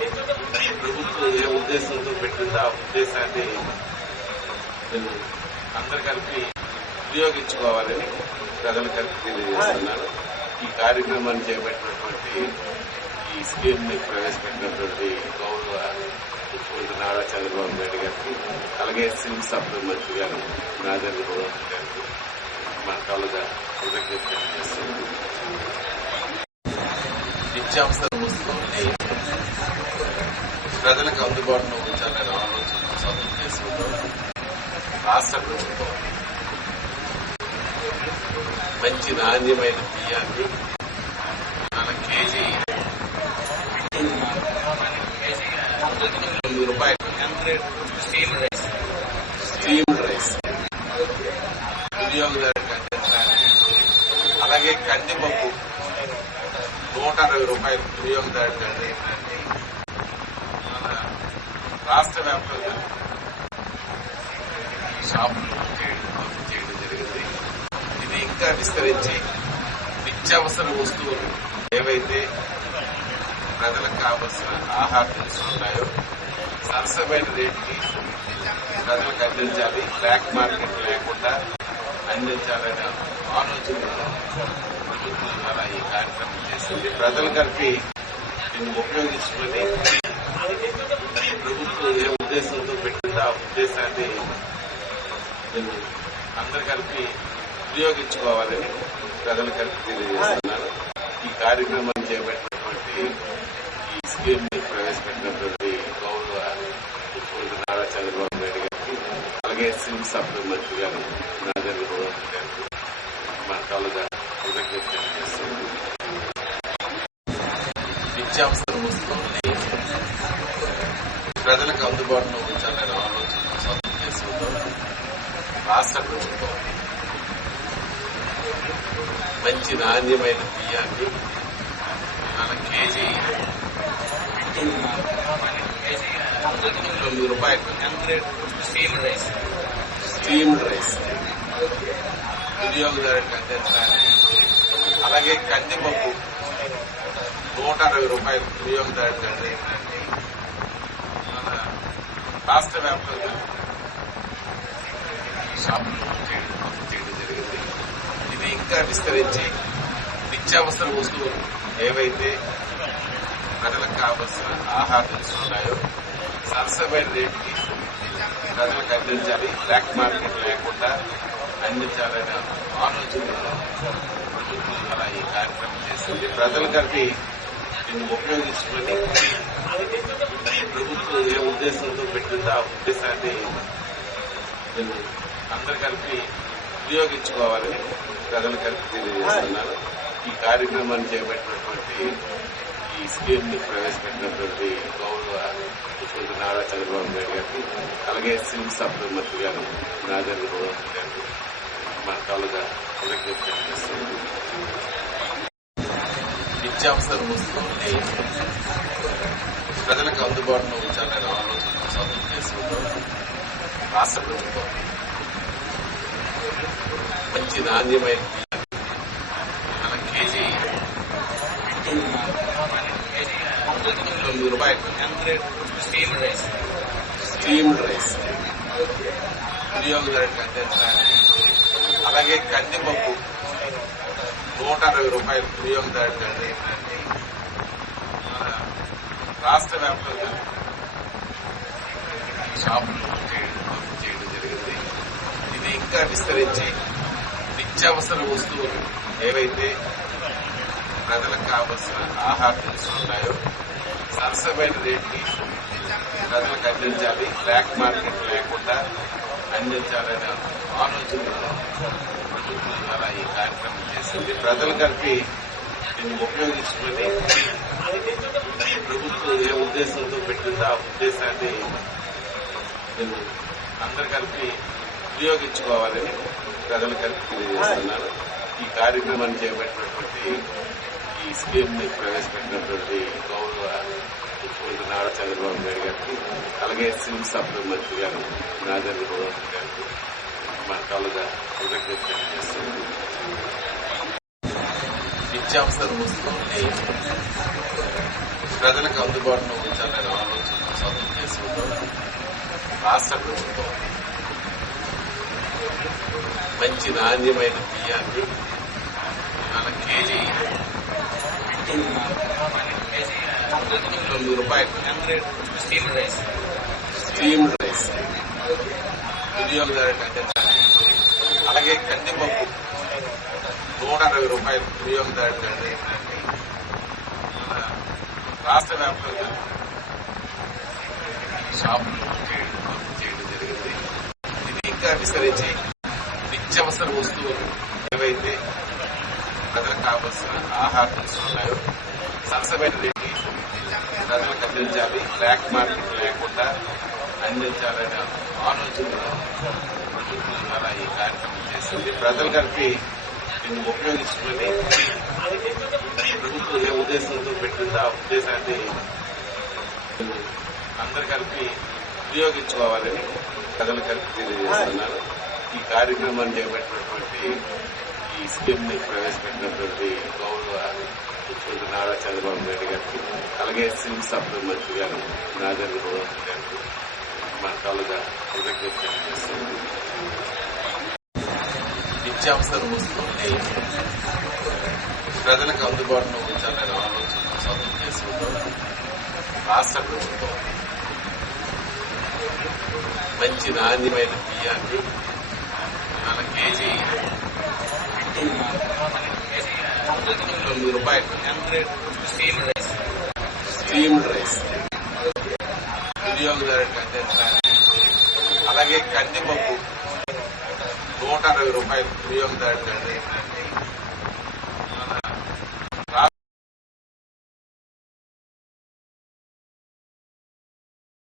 ప్రభుత్వం ఏ ఉద్దేశంతో పెట్టిందో ఆ ఉద్దేశాన్ని నేను అందరు కలిపి వినియోగించుకోవాలని ప్రజలు కలిపి తెలియజేస్తున్నారు ఈ కార్యక్రమాన్ని చేపట్టినటువంటి ఈ స్కీమ్ని ప్రవేశపెట్టినటువంటి గౌరవ ముఖ్యమంత్రి నారా చంద్రబాబు నాయుడు గారికి అలాగే సివిల్ సప్లై మంత్రి గారు నాదర్ గౌరవ్ గారికి మన కలుగా కృతజ్ఞత తెలియజేస్తున్నాను. నిత్యావసర వస్తువుల్ని ప్రజలకు అందుబాటులో ఉంచాలనే ఆలోచన సొంతం చేసుకుంటూ రాష్ట్ర ప్రభుత్వం మంచి నాణ్యమైన బియ్యాన్ని మన కేజీ తొమ్మిది రూపాయలు. Steamed rice. వినియోగదారులకు అందించడానికి అలాగే కందిపప్పు నూట అరవై రూపాయలు వినియోగదారులకు అందించడానికి రాష్ట్ర వ్యాప్తంగా షాపులు చేయడం చేయడం జరిగింది. ఇది ఇంకా విస్తరించి నిత్యావసర వస్తువులు ఏవైతే ప్రజలకు కావలసిన ఆహార దినుసులు ఉన్నాయో సరసమైన రేటుకి ప్రజలకు అందించాలి. బ్లాక్ మార్కెట్ లేకుండా అందించాలనే ఆలోచనతో ప్రభుత్వం ద్వారా ఈ కార్యక్రమం చేసింది. ప్రజలు కలిపి దీన్ని ఉపయోగించుకొని ప్రభుత్వం ఏ ఉద్దేశంతో పెట్టిందో ఆ ఉద్దేశాన్ని నేను అందరు కలిపి వినియోగించుకోవాలని ప్రజలు కలిపి తెలియజేస్తున్నాను. ఈ కార్యక్రమాన్ని చేపట్టినటువంటి ఈ స్కీమ్ని ప్రవేశపెట్టినటువంటి గౌరవ ముఖ్యమంత్రి నారా చంద్రబాబు నాయుడు గారికి అలాగే సివిల్ సప్లై మంత్రి గారు రాజేంద్ర గౌరవ గారికి మన కలుగా కృతజ్ఞత తెలియజేస్తున్నాను. నిత్యావసర వస్తువుల్ని ప్రజలకు అందుబాటులో ఉంచాలనే ఆలోచన సొంతం చేసుకుంటూ రాష్ట్ర ప్రభుత్వం మంచి నాణ్యమైన బియ్యాన్ని మన కేజీ తొమ్మిది రూపాయలు. స్టీమ్డ్ రైస్ వినియోగదారులకు అందించడానికి అలాగే కందిపప్పు నూట అరవై రూపాయలు వినియోగదారులకు అందించడానికి మన రాష్ట్ర వ్యాప్తంగా షాపులు చేయడం చేయడం జరిగింది. ఇది ఇంకా విస్తరించి నిత్యావసర వస్తువులు ఏవైతే ప్రజలకు కావలసిన ఆహార దినుసులు ఉన్నాయో సరసమైన రేటుకి ప్రజలకు అందించాలి. బ్లాక్ మార్కెట్ లేకుండా అందించాలనే ఆలోచనలో ప్రభుత్వం ద్వారా ఈ కార్యక్రమం చేసింది ప్రజలు కలిపి దీన్ని ఉపయోగించుకొని ప్రభుత్వం ఏ ఉద్దేశంతో పెట్టిందో ఆ ఉద్దేశాన్ని నేను అందరు కలిపి వినియోగించుకోవాలని ప్రజలు కలిపి తెలియజేస్తున్నాను. ఈ కార్యక్రమాన్ని చేపట్టినటువంటి ఈ స్కీమ్ని ప్రవేశపెట్టినటువంటి గౌరవ ముఖ్యమంత్రి నారా చంద్రబాబు నాయుడు గారికి అలాగే సివిల్ సప్లై మంత్రి గారు రాజేంద్ర గౌరవ్ గారికి మన కలుగా కృతజ్ఞత నిత్యావసర వస్తువుల్ని ప్రజలకు అందుబాటులో ఉంచాలనే ఆలోచన సొంతం చేసుకుంటూ రాష్ట్ర ప్రభుత్వం మంచి నాణ్యమైన మన కేజీ తొమ్మిది రూపాయలు. Steamed rice. వినియోగదారులకు అందించడానికి అలాగే కందిపప్పు. నూట అరవై రూపాయలు వినియోగదారు అందించడానికి రాష్ట్ర వ్యాప్తంగా షాపులు చేయడం చేయడం జరిగింది. ఇది ఇంకా విస్తరించి నిత్యావసర వస్తువులు ఏవైతే ప్రజలకు కావలసిన ఆహార దినుసులు ఉన్నాయో సరసమైన రేట్కి ప్రజలకు అందించాలి. బ్లాక్ మార్కెట్ లేకుండా అందించాలనే ఆలోచనతో అలా ద్వారా ఈ కార్యక్రమం చేసింది ప్రజలు కలిపి దీన్ని ఉపయోగించుకొని ప్రభుత్వం ఏ ఉద్దేశంతో పెట్టిందో ఆ ఉద్దేశాన్ని అందరు కలిపి వినియోగించుకోవాలని ప్రజలు కలిపి తెలియజేస్తున్నారు ఈ కార్యక్రమాన్ని చేపట్టినటువంటి ఈ స్కీమ్ని ప్రవేశపెట్టినటువంటి గౌరవ ముఖ్యమంత్రి నారా చంద్రబాబు నాయుడు గారికి అలాగే సివిల్ సప్లై మంత్రి గారు నాదర్ గౌరవ్ గారికి మా కలుగా కృతజ్ఞత తెలియజేస్తున్నాను నిత్యావసర వస్తువుల్ని ప్రజలకు అందుబాటులో ఉంచాలనే ఆలోచన సదుద్దేశంతో రాష్ట్ర ప్రభుత్వం మంచి నాణ్యమైన బియ్యాన్ని ఇవాళ కేజీ తొమ్మిది రూపాయలు స్టీమ్ రైస్ వినియోగదారులకు అందించాలి అలాగే కందిపప్పు. నూట అరవై రూపాయలు వినియోగదారులకు రాష్ట్ర వ్యాప్తంగా షాపులు చేయడం చేయడం జరిగింది. ఇది ఇంకా విస్తరించి నిత్యావసర వస్తువులు ఏవైతే ప్రజలకు కావలసిన ఆహార వస్తువులు ఉన్నాయో సరసమైన రేటు ప్రజలకు అందించాలి. బ్లాక్ మార్కెట్ లేకుండా అందించాలనే ఆలోచనలో ప్రభుత్వం ద్వారా ఈ కార్యక్రమం చేసింది ప్రజలు కలిపి దీన్ని ఉపయోగించుకొని ప్రభుత్వం ఏ ఉద్దేశంతో పెట్టిందో ఆ ఉద్దేశాన్ని అందరు కలిపి వినియోగించుకోవాలని ప్రజలు కలిపి తెలియజేస్తున్నారు. ఈ కార్యక్రమాన్ని చేపట్టినటువంటి ఈ స్కీమ్ని ప్రవేశపెట్టినటువంటి గౌరవ ముఖ్యమంత్రి నారా చంద్రబాబు నాయుడు గారికి అలాగే సివిల్ సప్లై మంత్రి గారు నాగర్ గౌరవ్ గారికి మన కలుగా కృతజ్ఞత తెలియజేస్తుంది నిత్యావసర వస్తువుల్ని ప్రజలకు అందుబాటులో ఉంచాలనే ఆలోచన సదుద్దేశంతో రాష్ట్ర ప్రభుత్వం మంచి నాణ్యమైన బియ్యాన్ని ఇవాళ కేజీ తొమ్మిది రూపాయలు. Steamed rice. వినియోగదారులకు అందించాలి అలాగే కందిపప్పు. నూట అరవై రూపాయలు వినియోగదారులకు అందించాలి